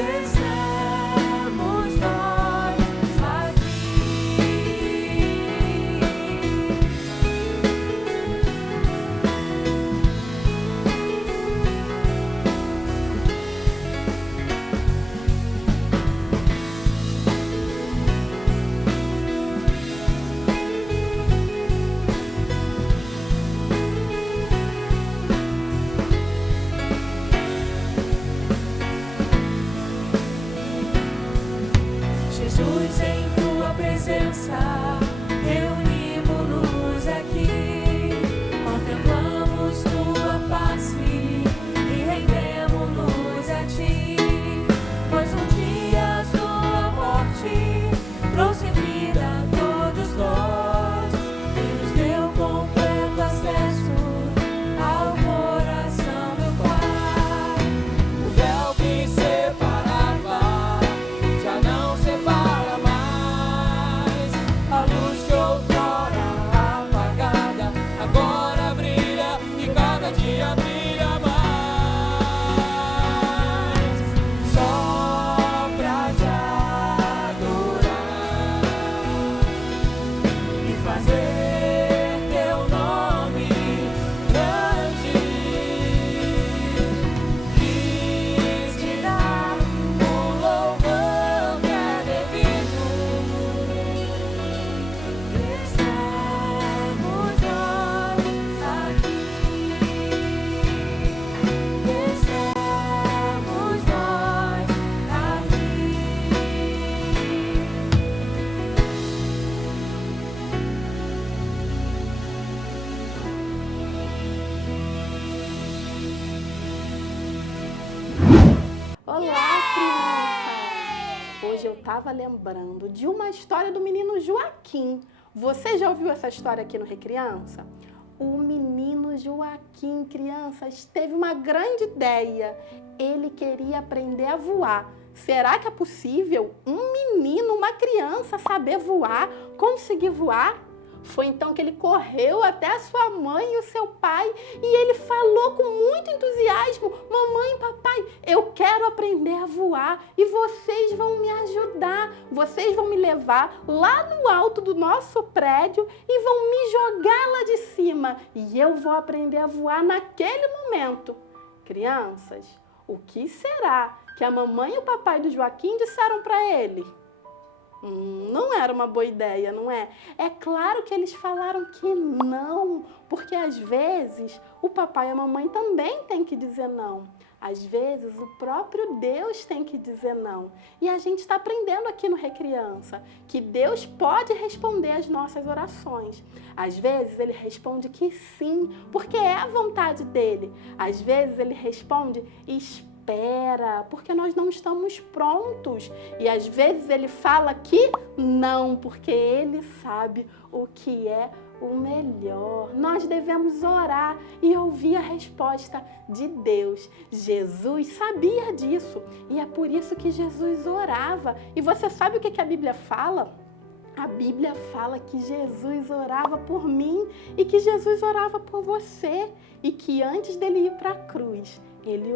Estamos nós Jesus, em tua presença, reunimos-nos aqui, contemplamos tua face e rendemos-nos a ti, pois um dia sua morte trouxe vida a todos nós e nos deu completo acesso ao coração do Pai. O véu que separava já não separa mais. A luz que outrora apagada agora brilha e cada dia brilha mais. Só pra te adorar e fazer teu nome grande. Quis te dar o louvor que é devido. Estamos nós aqui. Estamos nós aqui. Olá, criança! Hoje eu estava lembrando de uma história do menino Joaquim. Você já ouviu essa história aqui no Recriança? O menino Joaquim, crianças, teve uma grande ideia. Ele queria aprender a voar. Será que é possível um menino, uma criança, saber voar, conseguir voar? Foi então que ele correu até a sua mãe e o seu pai e ele falou com muito entusiasmo: mamãe, papai, eu quero aprender a voar e vocês vão me ajudar. Vocês vão me levar lá no alto do nosso prédio e vão me jogar lá de cima e eu vou aprender a voar naquele momento. Crianças, o que será que a mamãe e o papai do Joaquim disseram para ele? Não era uma boa ideia, não é? É claro que eles falaram que não, porque às vezes o papai e a mamãe também têm que dizer não. Às vezes o próprio Deus tem que dizer não. E a gente está aprendendo aqui no Recriança que Deus pode responder às nossas orações. Às vezes ele responde que sim, porque é a vontade dele. Às vezes ele responde espera, porque nós não estamos prontos. E às vezes ele fala que não, porque ele sabe o que é o melhor. Nós devemos orar e ouvir a resposta de Deus. Jesus sabia disso e é por isso que Jesus orava. E você sabe o que a Bíblia fala? A Bíblia fala que Jesus orava por mim e que Jesus orava por você e que antes dele ir para a cruz, ele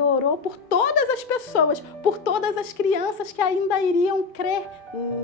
orou por todas as pessoas, por todas as crianças que ainda iriam crer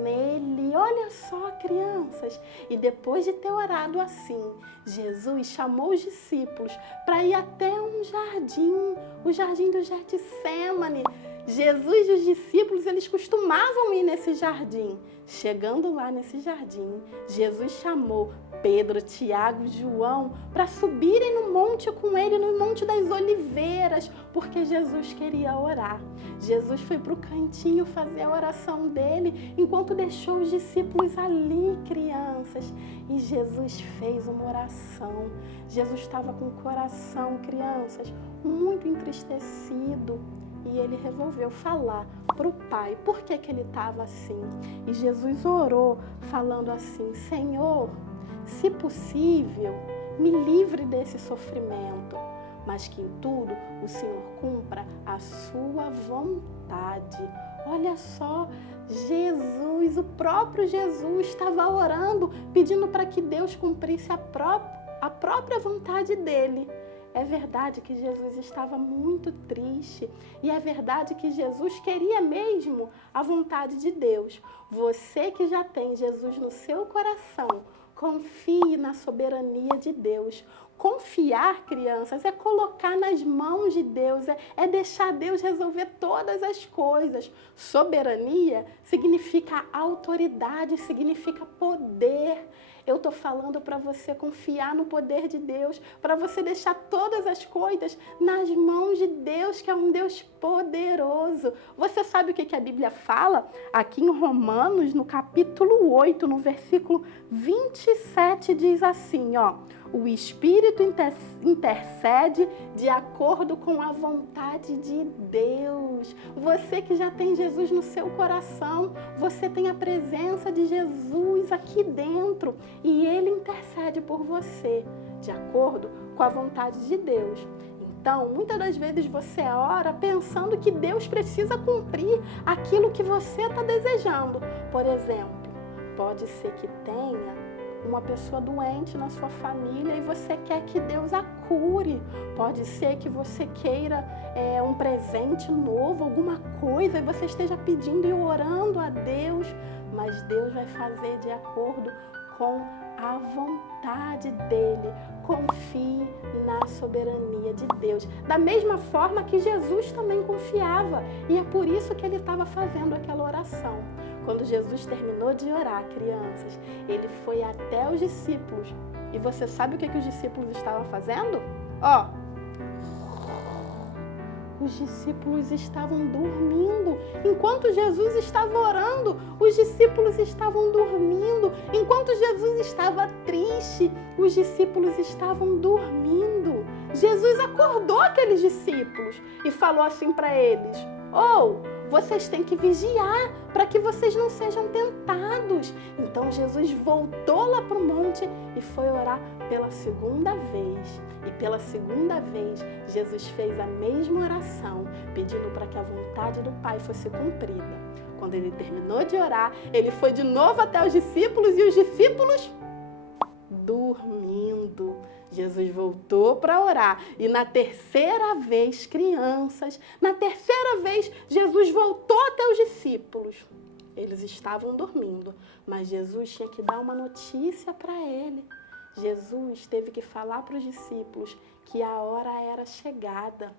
nele. Olha só, crianças. E depois de ter orado assim, Jesus chamou os discípulos para ir até um jardim, o jardim do Getsemane. Jesus e os discípulos, eles costumavam ir nesse jardim. Chegando lá nesse jardim, Jesus chamou Pedro, Tiago e João para subirem no monte com ele, no Monte das Oliveiras, porque Jesus queria orar. Jesus foi para o cantinho fazer a oração dele, enquanto deixou os discípulos ali, crianças. E Jesus fez uma oração. Jesus estava com o coração, crianças, muito entristecido. E ele resolveu falar para o Pai por que ele estava assim. E Jesus orou falando assim: Senhor, se possível, me livre desse sofrimento, mas que em tudo o Senhor cumpra a sua vontade. Olha só, Jesus, o próprio Jesus estava orando, pedindo para que Deus cumprisse a própria vontade dele. É verdade que Jesus estava muito triste e é verdade que Jesus queria mesmo a vontade de Deus. Você que já tem Jesus no seu coração, confie na soberania de Deus. Confiar, crianças, é colocar nas mãos de Deus, é deixar Deus resolver todas as coisas. Soberania significa autoridade, significa poder. Eu estou falando para você confiar no poder de Deus, para você deixar todas as coisas nas mãos de Deus, que é um Deus poderoso. Você sabe o que a Bíblia fala? Aqui em Romanos, no capítulo 8, no versículo 27, diz assim, ó: o Espírito intercede de acordo com a vontade de Deus. Você que já tem Jesus no seu coração, você tem a presença de Jesus aqui dentro e Ele intercede por você, de acordo com a vontade de Deus. Então, muitas das vezes você ora pensando que Deus precisa cumprir aquilo que você está desejando. Por exemplo, pode ser que tenha uma pessoa doente na sua família e você quer que Deus a cure. Pode ser que você queira um presente novo, alguma coisa, e você esteja pedindo e orando a Deus, mas Deus vai fazer de acordo com a vontade dele. Confie na soberania de Deus. Da mesma forma que Jesus também confiava, e é por isso que ele estava fazendo aquela oração. Quando Jesus terminou de orar, crianças, ele foi até os discípulos. E você sabe o que os discípulos estavam fazendo? Ó, os discípulos estavam dormindo. Enquanto Jesus estava orando, os discípulos estavam dormindo. Enquanto Jesus estava triste, os discípulos estavam dormindo. Jesus acordou aqueles discípulos e falou assim para eles: vocês têm que vigiar para que vocês não sejam tentados. Então Jesus voltou lá para o monte e foi orar pela segunda vez. E pela segunda vez, Jesus fez a mesma oração, pedindo para que a vontade do Pai fosse cumprida. Quando ele terminou de orar, ele foi de novo até os discípulos e os discípulos dormindo. Jesus voltou para orar e na terceira vez, crianças, na terceira vez, Jesus voltou até os discípulos. Eles estavam dormindo, mas Jesus tinha que dar uma notícia para ele. Jesus teve que falar para os discípulos que a hora era chegada.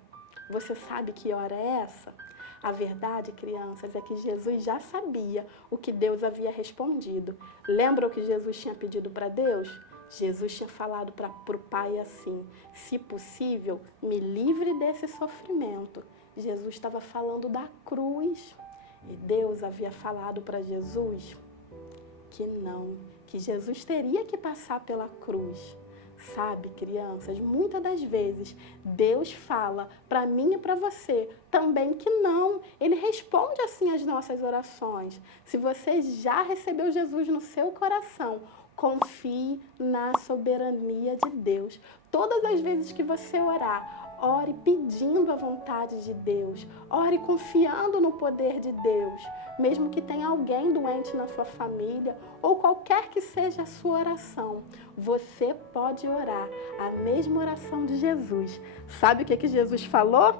Você sabe que hora é essa? A verdade, crianças, é que Jesus já sabia o que Deus havia respondido. Lembra o que Jesus tinha pedido para Deus? Jesus tinha falado para o Pai assim: se possível, me livre desse sofrimento. Jesus estava falando da cruz. E Deus havia falado para Jesus que não, que Jesus teria que passar pela cruz. Sabe, crianças, muitas das vezes Deus fala para mim e para você também que não. Ele responde assim às nossas orações. Se você já recebeu Jesus no seu coração, confie na soberania de Deus. Todas as vezes que você orar, ore pedindo a vontade de Deus. Ore confiando no poder de Deus. Mesmo que tenha alguém doente na sua família ou qualquer que seja a sua oração, você pode orar a mesma oração de Jesus. Sabe o que Jesus falou?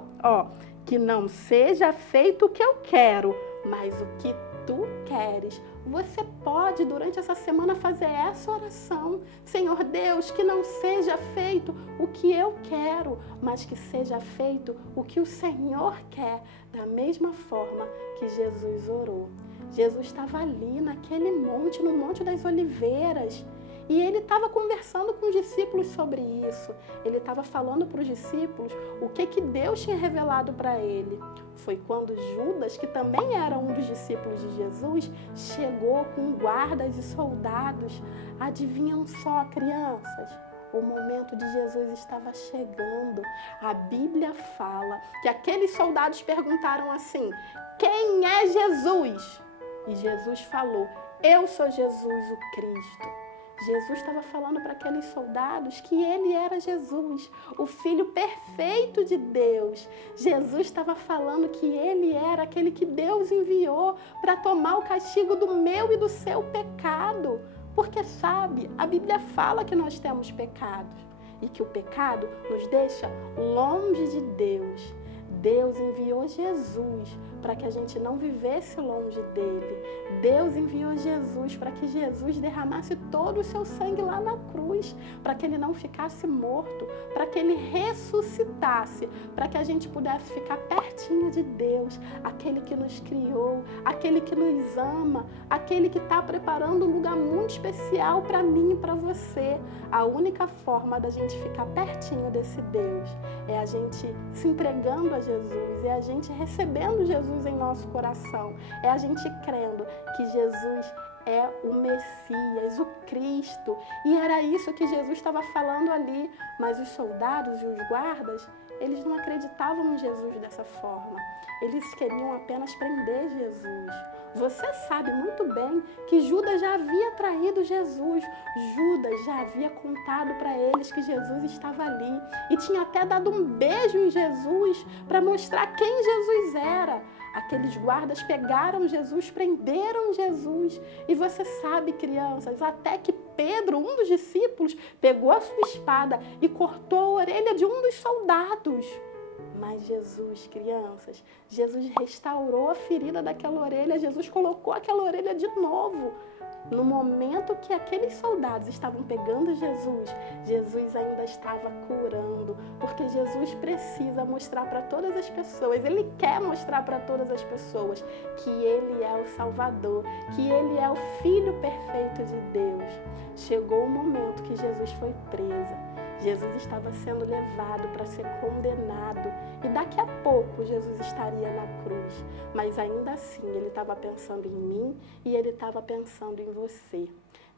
Que não seja feito o que eu quero, mas o que tu queres. Você pode, durante essa semana, fazer essa oração. Senhor Deus, que não seja feito o que eu quero, mas que seja feito o que o Senhor quer. Da mesma forma que Jesus orou. Jesus estava ali naquele monte, no Monte das Oliveiras. E ele estava conversando com os discípulos sobre isso. Ele estava falando para os discípulos o que Deus tinha revelado para ele. Foi quando Judas, que também era um dos discípulos de Jesus, chegou com guardas e soldados. Adivinham só, crianças? O momento de Jesus estava chegando. A Bíblia fala que aqueles soldados perguntaram assim: quem é Jesus? E Jesus falou: eu sou Jesus, o Cristo. Jesus estava falando para aqueles soldados que ele era Jesus, o Filho perfeito de Deus. Jesus estava falando que ele era aquele que Deus enviou para tomar o castigo do meu e do seu pecado. Porque, sabe, a Bíblia fala que nós temos pecados. e que o pecado nos deixa longe de Deus. Deus enviou Jesus para que a gente não vivesse longe dele. Deus enviou Jesus para que Jesus derramasse todo o seu sangue lá na cruz, para que ele não ficasse morto, para que ele ressuscitasse, para que a gente pudesse ficar pertinho de Deus, aquele que nos criou, aquele que nos ama, aquele que está preparando um lugar muito especial para mim e para você. A única forma da gente ficar pertinho desse Deus é a gente se entregando a Jesus, é a gente recebendo Jesus em nosso coração, é a gente crendo que Jesus é o Messias, o Cristo. E era isso que Jesus estava falando ali, mas os soldados e os guardas, eles não acreditavam em Jesus dessa forma. Eles queriam apenas prender Jesus. Você sabe muito bem que Judas já havia traído Jesus. Judas já havia contado para eles que Jesus estava ali e tinha até dado um beijo em Jesus para mostrar quem Jesus era. Aqueles guardas pegaram Jesus, prenderam Jesus. E você sabe, crianças, até que Pedro, um dos discípulos, pegou a sua espada e cortou a orelha de um dos soldados. Mas Jesus, crianças, Jesus restaurou a ferida daquela orelha, Jesus colocou aquela orelha de novo. No momento que aqueles soldados estavam pegando Jesus, Jesus ainda estava curando, porque Jesus precisa mostrar para todas as pessoas, Ele quer mostrar para todas as pessoas que Ele é o Salvador, que Ele é o Filho perfeito de Deus. Chegou o momento que Jesus foi preso. Jesus estava sendo levado para ser condenado e daqui a pouco Jesus estaria na cruz. Mas ainda assim ele estava pensando em mim e ele estava pensando em você.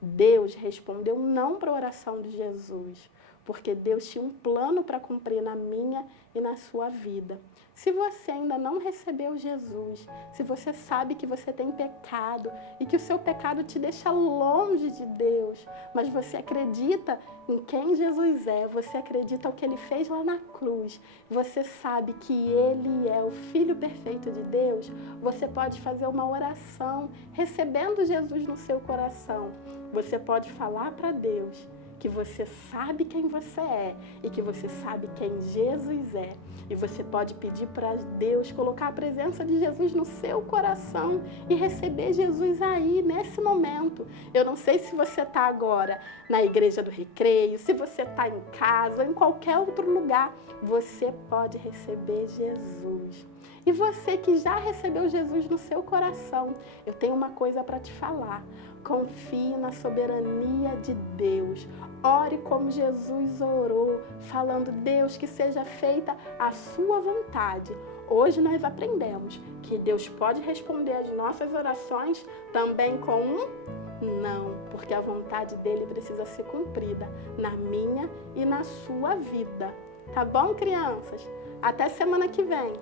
Deus respondeu não para a oração de Jesus, porque Deus tinha um plano para cumprir na minha e na sua vida. Se você ainda não recebeu Jesus, se você sabe que você tem pecado e que o seu pecado te deixa longe de Deus, mas você acredita em quem Jesus é, você acredita no que Ele fez lá na cruz, você sabe que Ele é o Filho perfeito de Deus, você pode fazer uma oração recebendo Jesus no seu coração. Você pode falar para Deus que você sabe quem você é e que você sabe quem Jesus é. E você pode pedir para Deus colocar a presença de Jesus no seu coração e receber Jesus aí, nesse momento. Eu não sei se você está agora na Igreja do Recreio, se você está em casa ou em qualquer outro lugar, você pode receber Jesus. E você que já recebeu Jesus no seu coração, eu tenho uma coisa para te falar. Confie na soberania de Deus. Ore como Jesus orou, falando: Deus, que seja feita a sua vontade. Hoje nós aprendemos que Deus pode responder às nossas orações também com um não, porque a vontade dele precisa ser cumprida na minha e na sua vida. Tá bom, crianças? Até semana que vem.